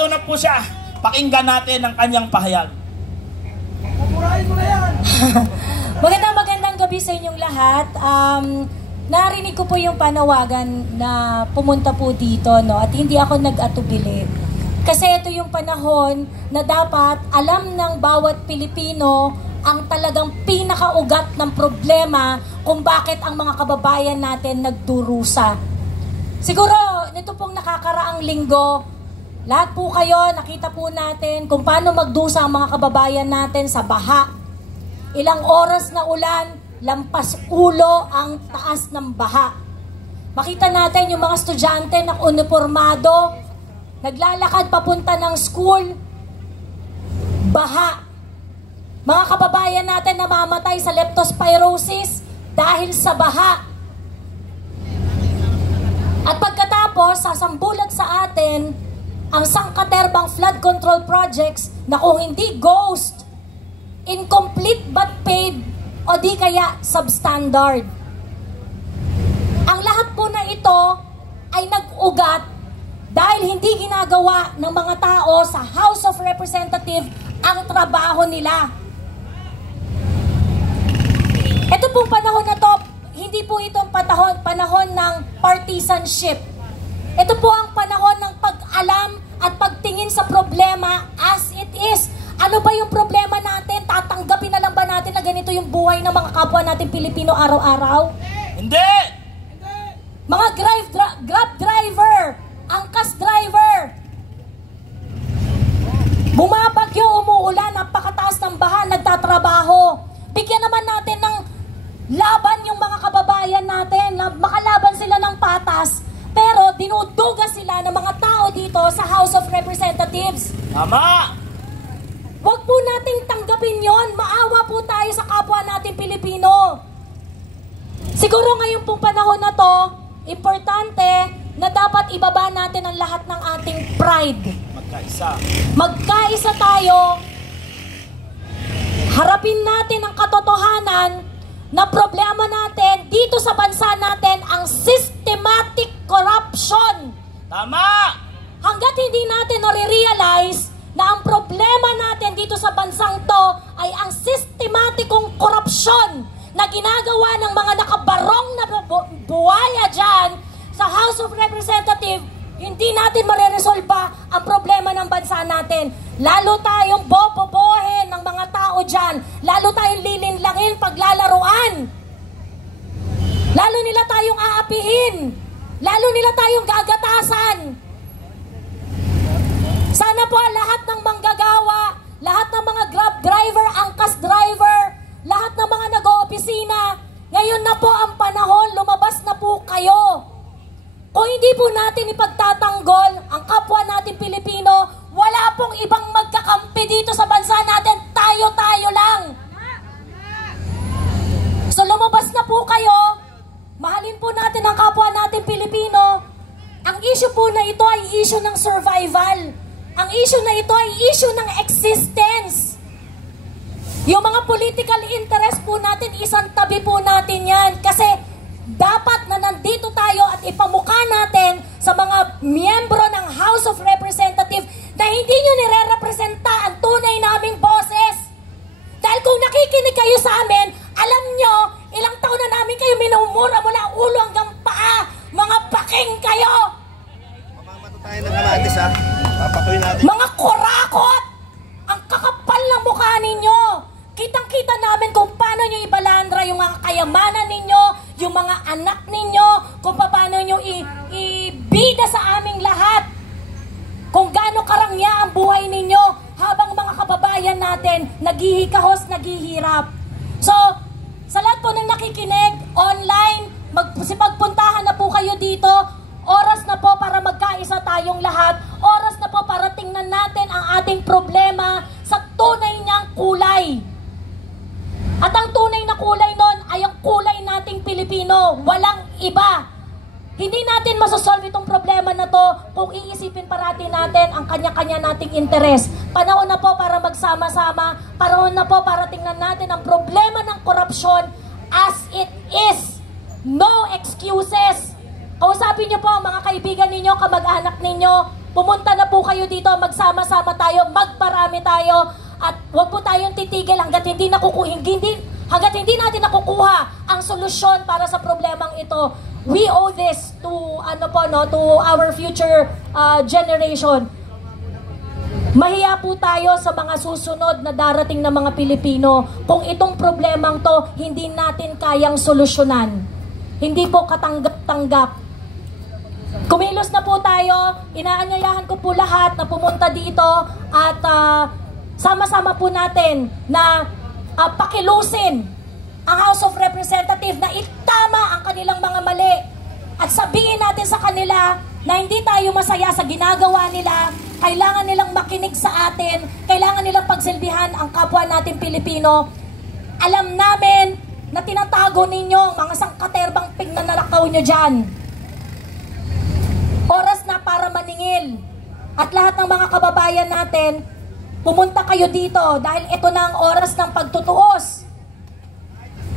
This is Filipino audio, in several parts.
narito na po siya. Pakinggan natin ang kanyang pahayag. Pupurahin mo na yan! Magandang gabi sa inyong lahat. Narinig ko po yung panawagan na pumunta po dito, no? At hindi ako nag-atubili. Kasi ito yung panahon na dapat alam ng bawat Pilipino ang talagang pinakaugat ng problema kung bakit ang mga kababayan natin nagdurusa. Siguro, nito pong nakakaraang linggo, lahat po kayo, nakita po natin kung paano magdusa ang mga kababayan natin sa baha. Ilang oras na ulan, lampas ulo ang taas ng baha. Makita natin yung mga estudyante na uniformado, naglalakad papunta ng school, baha. Mga kababayan natin namamatay sa leptospirosis dahil sa baha. At pagkatapos, sasambulat sa atin ang sangkaterbang flood control projects na kung hindi ghost, incomplete but paid, o di kaya substandard. Ang lahat po na ito ay nag-ugat dahil hindi ginagawa ng mga tao sa House of Representatives ang trabaho nila. Ito pong panahon na to, hindi po itong panahon ng partisanship. Ito po ang panahon ng pag-alam at pagtingin sa problema as it is. Ano ba yung problema natin? Tatanggapin na lang ba natin na ganito yung buhay ng mga kapwa natin Pilipino araw-araw? Hindi! Mga grab driver, angkas driver, bumabagyo, umuulan, napakataas ng baha, nagtatrabaho. Bigyan naman natin ng laban yung mga kababayan natin, na makalaban sila ng patas, pero dinuduga sila ng mga tao dito sa House of Representatives. Tama! Huwag po nating tanggapin yon. Maawa po tayo sa kapwa natin Pilipino. Siguro ngayon pong panahon na to, importante na dapat ibaba natin ang lahat ng ating pride. Magkaisa. Magkaisa tayo. Harapin natin ang katotohanan na problema natin dito sa bansa natin ang systematic corruption. Tama! Hanggat hindi natin nare-realize na ang problema natin dito sa bansang to ay ang sistematikong korupsyon na ginagawa ng mga nakabarong na buwaya dyan sa House of Representatives, hindi natin mareresolba ang problema ng bansa natin. Lalo tayong bobobohin ng mga tao dyan. Lalo tayong lilinlangin paglalaruan. Lalo nila tayong aapihin. Lalo nila tayong gagatasan. Sana po lahat ng manggagawa, lahat ng mga grab driver, angkas driver, lahat ng mga nag-oopisina, ngayon na po ang panahon, lumabas na po kayo. Kung hindi po natin ipagtatanggol ang kapwa natin Pilipino, wala pong ibang magkakampi dito sa bansa natin, tayo-tayo lang. So lumabas na po kayo, mahalin po natin ang kapwa natin Pilipino. Ang issue po na ito ay issue ng survival. Ang issue na ito ay issue ng existence. Yung mga political interest po natin, isang tabi po natin yan. Kasi dapat na nandito tayo at ipamukha natin sa mga miyembro ng House of Representatives na hindi nyo nire-representa ang tunay naming boses. Dahil kung nakikinig kayo sa amin, alam nyo, ilang taon na namin kayo minumura mula ulo hanggang paa. Mga paking kayo! Mamamato tayo ng kamatis ha. Papatuloy natin. Mga kurakot! Ang kakapal ng mukha ninyo! Kitang-kita namin kung paano nyo ibalandra yung mga kayamanan ninyo, yung mga anak ninyo, kung paano nyo ibida sa aming lahat. Kung gaano karangya ang buhay ninyo habang mga kababayan natin naghihikahos, naghihirap. So, sa lahat po ng nakikinig, online, magsipagpuntahan na po kayo dito. Oras na po para magkaisa tayong lahat. Oras na po para tingnan natin ang ating problema sa tunay niyang kulay. At ang tunay na kulay nun ay ang kulay nating Pilipino. Walang iba. Hindi natin masosolve itong problema na to kung iisipin parati natin ang kanya-kanya nating interes. Panahon na po para magsama-sama. Panahon na po para tingnan natin ang problema ng korupsyon as it is. No excuses. Kausapin niyo po ang mga kaibigan ninyo, kamag-anak ninyo. pumunta na po kayo dito, magsama-sama tayo, magparami tayo, at huwag po tayong titigil hanggat hindi natin nakukuha ang solusyon para sa problemang ito. We owe this to to our future generation. Mahiya po tayo sa mga susunod na darating na mga Pilipino kung itong problemang to hindi natin kayang solusyonan. Hindi po katanggap-tanggap. Kumilos na po tayo, inaanyayahan ko po lahat na pumunta dito at sama-sama po natin na pakilusin ang House of Representatives na itama ang kanilang mga mali at sabihin natin sa kanila na hindi tayo masaya sa ginagawa nila. Kailangan nilang makinig sa atin, kailangan nilang pagsilbihan ang kapwa natin Pilipino. Alam namin na tinatago ninyo mga sangkaterbang pignanalakaw nyo dyan. Oras na para maningil. At lahat ng mga kababayan natin, pumunta kayo dito dahil ito na ang oras ng pagtutuos.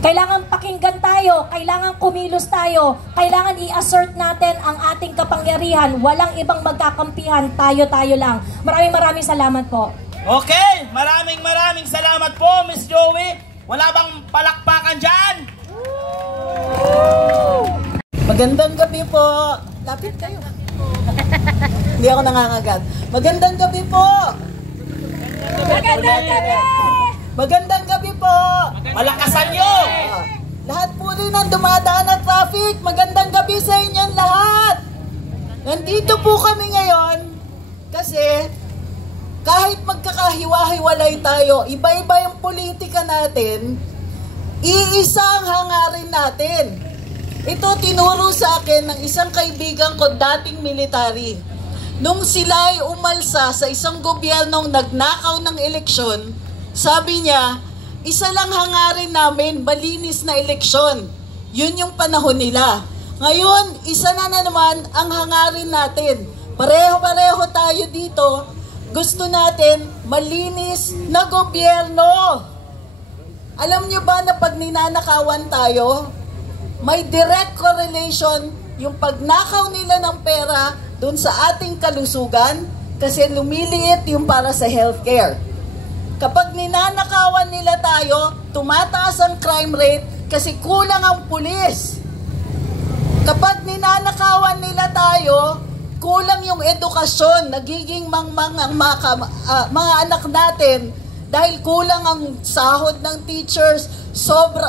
Kailangan pakinggan tayo, kailangan kumilos tayo, kailangan i-assert natin ang ating kapangyarihan. Walang ibang magkakampihan, tayo-tayo lang. Maraming salamat po. Okay, maraming salamat po, Miss Joey. Wala bang palakpakan dyan? Magandang gabi po. Lapit kayo. Hindi ako nangangagat. Magandang gabi po. Magandang gabi! Magandang gabi po. Malakasan nyo! Lahat po rin ang dumadaan na traffic. Magandang gabi sa inyong lahat. Nandito po kami ngayon kasi kahit magkakahiwa-hiwalay tayo, iba-iba yung politika natin, iisa ang hangarin natin. Ito tinuro sa akin ng isang kaibigan ko, dating military. Nung sila'y umalsa sa isang gobyernong nagnakaw ng eleksyon, sabi niya, isa lang hangarin namin, malinis na eleksyon. Yun yung panahon nila. Ngayon, isa na naman ang hangarin natin. Pareho-pareho tayo dito. Gusto natin malinis na gobyerno. Alam nyo ba na pag ninanakawan tayo, may direct correlation yung pagnakaw nila ng pera dun sa ating kalusugan kasi lumiliit yung para sa healthcare. Kapag ninanakawan nila tayo, tumataas ang crime rate kasi kulang ang pulis. Kapag ninanakawan nila tayo, kulang yung edukasyon, nagiging mangmang ang mga anak natin dahil kulang ang sahod ng teachers,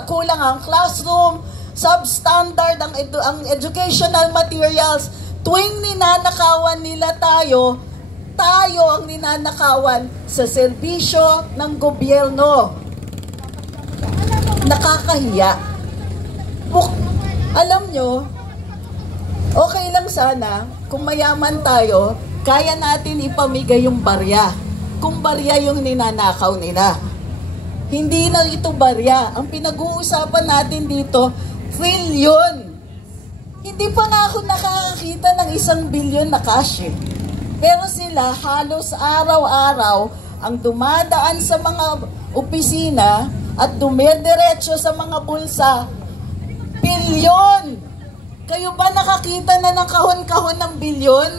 kulang ang classroom, substandard ang educational materials. Tuwing ninanakawan nila tayo ang ninanakawan sa serbisyo ng gobyerno. Nakakahiya. Alam nyo, okay lang sana kung mayaman tayo, kaya natin ipamigay yung barya. Kung barya yung ninanakaw nila. Hindi na ito barya. Ang pinag-uusapan natin dito, trilyon. Hindi pa nga ako nakakakita ng 1 bilyon na cash eh. Pero sila halos araw-araw ang dumadaan sa mga opisina at dumidiretso sa mga bulsa. Bilyon! Kayo ba nakakita na ng kahon-kahon ng bilyon?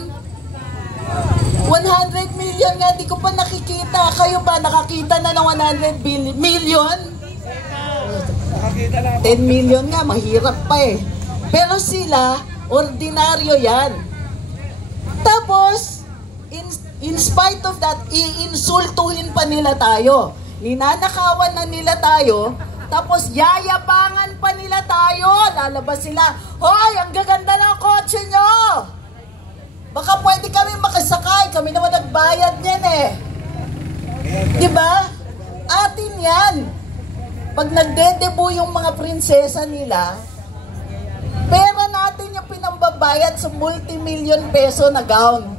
100 million nga, di ko pa nakikita. Kayo ba nakakita na ng 100 million? 10 million nga, mahirap pa eh. Pero sila, ordinaryo yan. Tapos, in spite of that, iinsultuhin pa nila tayo. Ninanakawan na nila tayo, tapos yayabangan pa nila tayo. Lalabas sila, hoy, ang gaganda ng kotse nyo! Baka pwede kami makasakay, kami naman nagbayad niyan eh. Diba? Atin yan. Pag nagdedebo yung mga prinsesa nila, pera natin yung pinambabayad sa multi-million peso na gown.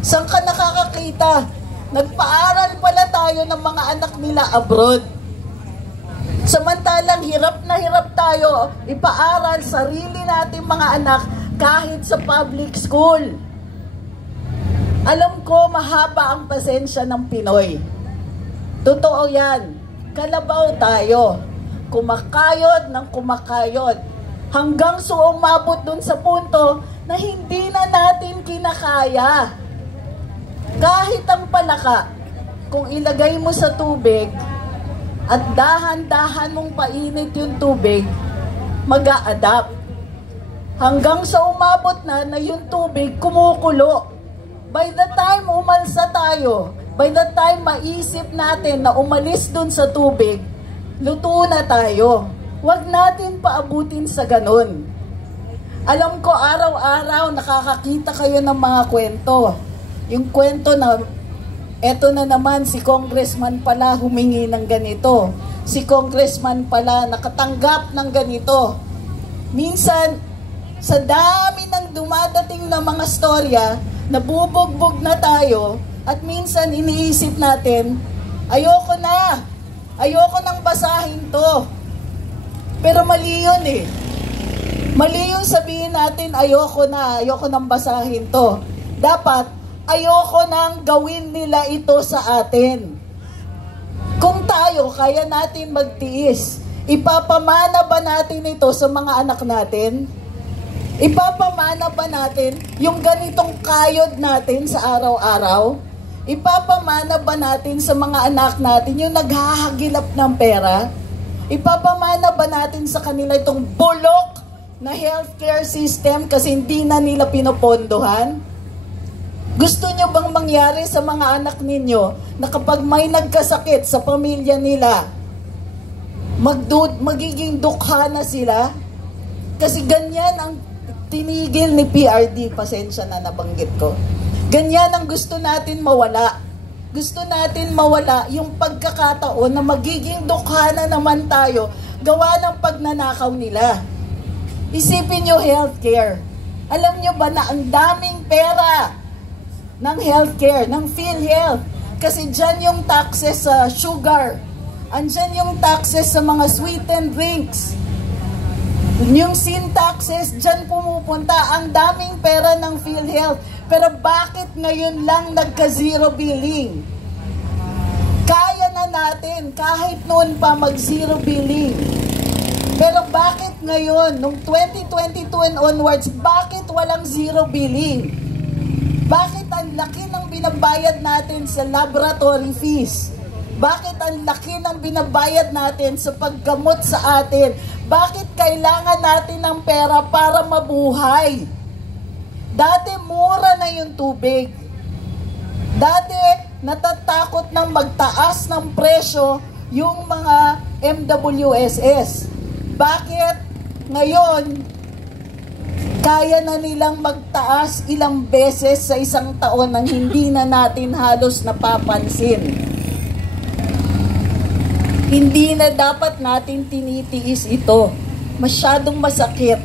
Saan ka nakakakita? Nagpaaral pala tayo ng mga anak nila abroad. Samantalang hirap na hirap tayo ipaaral sarili nating mga anak kahit sa public school. Alam ko mahaba ang pasensya ng Pinoy. Totoo yan. Kalabaw tayo. Kumakayod ng kumakayod. Hanggang umabot dun sa punto na hindi na natin kinakaya. Kahit ang palaka, kung ilagay mo sa tubig at dahan-dahan mong painit yung tubig, mag-a-adapt. Hanggang sa umabot na yung tubig kumukulo. By the time umalsa tayo, by the time maisip natin na umalis dun sa tubig, luto na tayo. Huwag natin paabutin sa ganun. Alam ko araw-araw nakakakita kayo ng mga kwento. Yung kwento na eto na naman si congressman pala humingi ng ganito. Si congressman pala nakatanggap ng ganito. Minsan, sa dami ng dumadating na mga storya, nabubugbog na tayo at minsan iniisip natin, ayoko nang basahin to. Pero mali yun eh. Mali yung sabihin natin, ayoko nang basahin to. Dapat, ayoko nang gawin nila ito sa atin. Kung tayo, kaya natin magtiis, ipapamana ba natin ito sa mga anak natin? Ipapamana ba natin yung ganitong kayod natin sa araw-araw? Ipapamana ba natin sa mga anak natin yung naghahagilap ng pera? Ipapamana ba natin sa kanila itong bulok na healthcare system kasi hindi na nila pinopondohan? Gusto nyo bang mangyari sa mga anak ninyo na kapag may nagkasakit sa pamilya nila, magiging dukha na sila? Kasi ganyan ang tinigil ni PRD, pasensya na nabanggit ko. Ganyan ang gusto natin mawala. Gusto natin mawala yung pagkakataon na magiging dukha na naman tayo gawa ng pagnanakaw nila. Isipin nyo healthcare. Alam nyo ba na ang daming pera ng healthcare, ng PhilHealth? Kasi dyan yung taxes sa sugar. Andyan yung taxes sa mga sweetened drinks. Yung sin taxes, dyan pumupunta. Ang daming pera ng PhilHealth. Pero bakit ngayon lang nagka-zero billing? Kaya na natin, kahit noon pa mag-zero billing. Pero bakit ngayon, nung 2022 and onwards, bakit walang zero billing? Bakit ang laki ng binabayad natin sa laboratory fees? Bakit ang laki ng binabayad natin sa paggamot sa atin? Bakit kailangan natin ng pera para mabuhay? Dati mura na yung tubig. Dati natatakot nang magtaas ng presyo yung mga MWSS. Bakit ngayon kaya na nilang magtaas ilang beses sa isang taon nang hindi na natin halos napapansin? Hindi na dapat natin tinitiis ito. Masyadong masakit.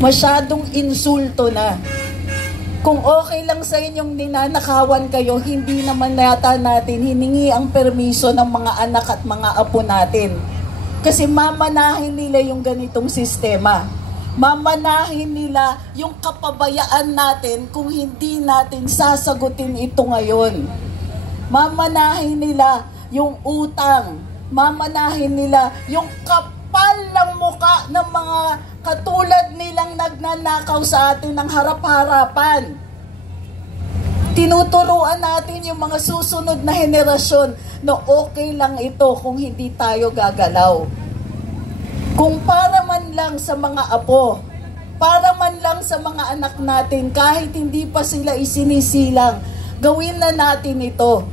Masyadong insulto na. Kung okay lang sa inyong ninanakawan kayo, hindi naman yata natin hiningi ang permiso ng mga anak at mga apo natin. Kasi mamanahin nila yung ganitong sistema. Mamanahin nila yung kapabayaan natin kung hindi natin sasagutin ito ngayon. Mamanahin nila yung utang, mamanahin nila yung kapal ng muka ng mga katulad nilang nagnanakaw sa atin ng harap-harapan. Tinuturuan natin yung mga susunod na henerasyon na okay lang ito kung hindi tayo gagalaw. Kung para man lang sa mga apo, para man lang sa mga anak natin, kahit hindi pa sila isinisilang, gawin na natin ito.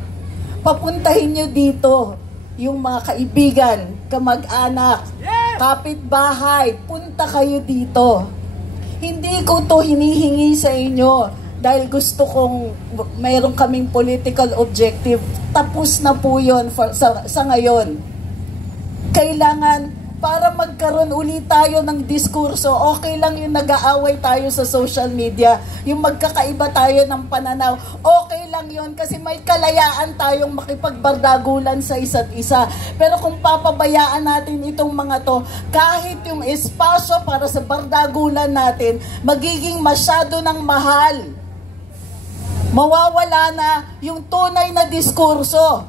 Papuntahin nyo dito yung mga kaibigan, kamag-anak, kapitbahay, punta kayo dito. Hindi ko to hinihingi sa inyo dahil gusto kong mayroon kaming political objective. Tapos na po yun sa ngayon. Kailangan para magkaroon ulit tayo ng diskurso, okay lang yung nag-aaway tayo sa social media, yung magkakaiba tayo ng pananaw, okay lang yun kasi may kalayaan tayong makipagbardagulan sa isa't isa. Pero kung papabayaan natin itong mga to, kahit yung espasyo para sa bardagulan natin, magiging masyado ng mahal. Mawawala na yung tunay na diskurso.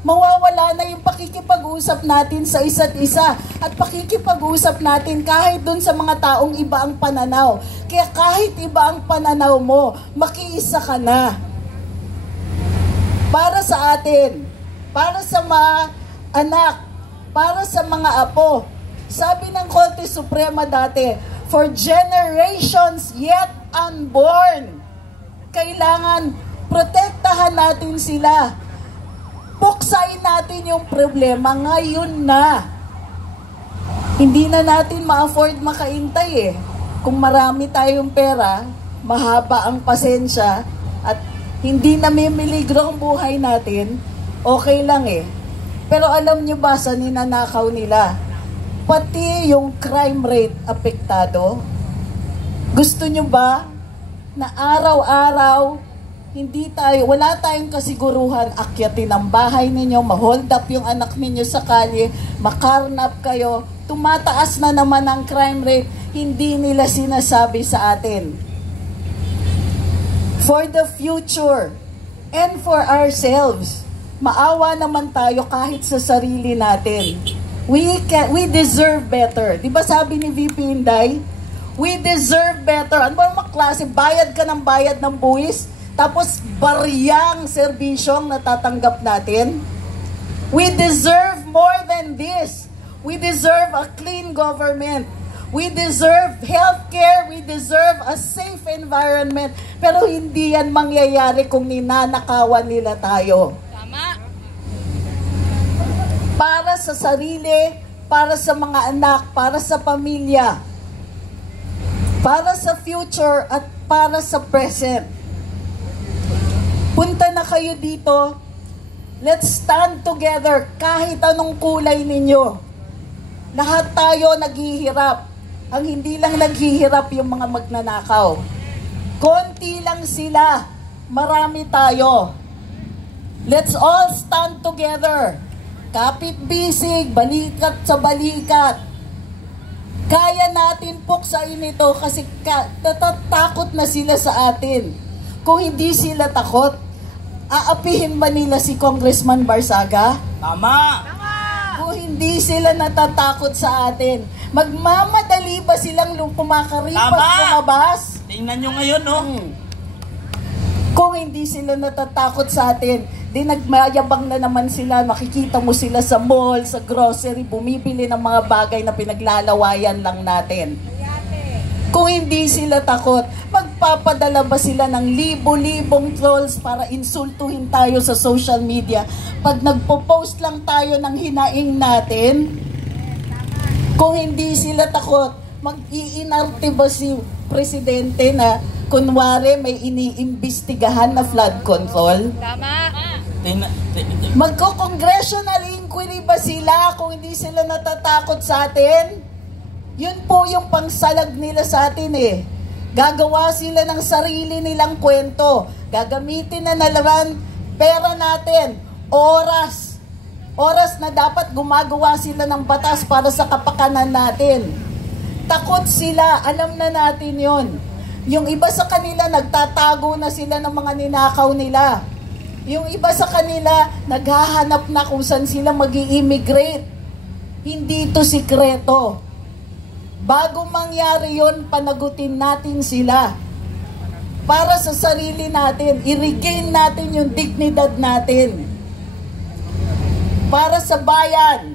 mawawala na yung pakikipag-usap natin sa isa't isa at pakikipag-usap natin kahit dun sa mga taong iba ang pananaw. Kaya kahit iba ang pananaw mo, makiisa ka na. Para sa atin, para sa mga anak, para sa mga apo. Sabi ng Korte Suprema dati, for generations yet unborn, kailangan protektahan natin sila. Buksain natin yung problema ngayon na. Hindi na natin ma-afford makaintay eh. Kung marami tayong pera, mahaba ang pasensya, at hindi na may miligro ang buhay natin, okay lang eh. Pero alam nyo ba sa ninanakaw nila? Pati yung crime rate apektado. Gusto nyo ba na araw-araw wala tayong kasiguruhan, akyatin ang bahay ninyo, ma-hold up yung anak ninyo sa kalye, makarnap kayo, tumataas na naman ang crime rate, hindi nila sinasabi sa atin. For the future and for ourselves, maawa naman tayo kahit sa sarili natin. We deserve better. Di ba sabi ni VP Inday? We deserve better. Ano ba mga klase? Bayad ka ng bayad ng buwis, tapos bariyang serbisyong natatanggap natin. We deserve more than this. We deserve a clean government. We deserve healthcare. We deserve a safe environment. Pero hindi yan mangyayari kung ninanakawan nila tayo. Tama. Para sa sarili, para sa mga anak, para sa pamilya, para sa future at para sa present. Punta na kayo dito. Let's stand together kahit anong kulay ninyo. Lahat tayo naghihirap. Ang hindi lang naghihirap yung mga magnanakaw. Konti lang sila. Marami tayo. Let's all stand together. Kapit-bisig, balikat sa balikat. Kaya natin puksain ito kasi natatakot na sila sa atin. Kung hindi sila takot, aapihin ba nila si Congressman Barsaga? Tama! Kung hindi sila natatakot sa atin, magmamadali ba silang kumakaripas lumabas? Tingnan nyo ngayon, no? Kung hindi sila natatakot sa atin, di nagmayabang na naman sila, makikita mo sila sa mall, sa grocery, bumibili ng mga bagay na pinaglalawayan lang natin. Kung hindi sila takot, magpapadala ba sila ng libo-libong trolls para insultuhin tayo sa social media? Pag nagpo-post lang tayo ng hinaing natin, kung hindi sila takot, mag-iinarte ba si Presidente na kunwari may iniimbestigahan na flood control? Tama. Magko-congressional inquiry ba sila kung hindi sila natatakot sa atin? Yun po yung pangsalag nila sa atin eh. Gagawa sila ng sarili nilang kwento. Gagamitin na naman pera natin. Oras. Oras na dapat gumagawa sila ng batas para sa kapakanan natin. Takot sila. Alam na natin yon. Yung iba sa kanila, nagtatago na sila ng mga ninakaw nila. Yung iba sa kanila, naghahanap na kung saan sila mag-i-immigrate. Hindi ito sikreto. Bago mangyari yon, panagutin natin sila. Para sa sarili natin, i-regain natin yung dignidad natin. Para sa bayan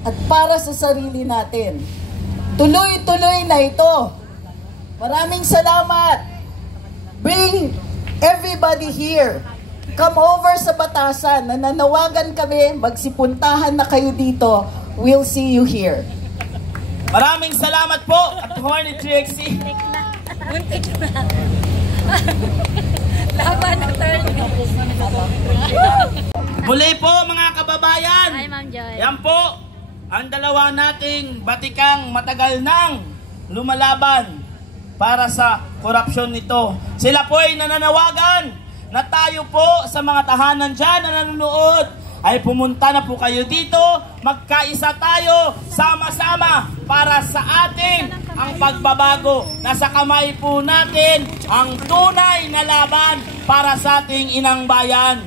at para sa sarili natin. Tuloy-tuloy na ito. Maraming salamat. Bring everybody here. Come over sa Batasan. Nananawagan kami, magsipuntahan na kayo dito. We'll see you here. Maraming salamat po at Horny Trixie. Muntik na. Laban ng turn. Muli po mga kababayan. Hi, Ma'am Joy. Yan po ang dalawa nating batikang matagal nang lumalaban para sa korupsyon nito. Sila po ay nananawagan na tayo po sa mga tahanan dyan na nanonood ay pumunta na po kayo dito, magkaisa tayo, sama-sama para sa atin ang pagbabago. Nasa kamay po natin ang tunay na laban para sa ating inang bayan.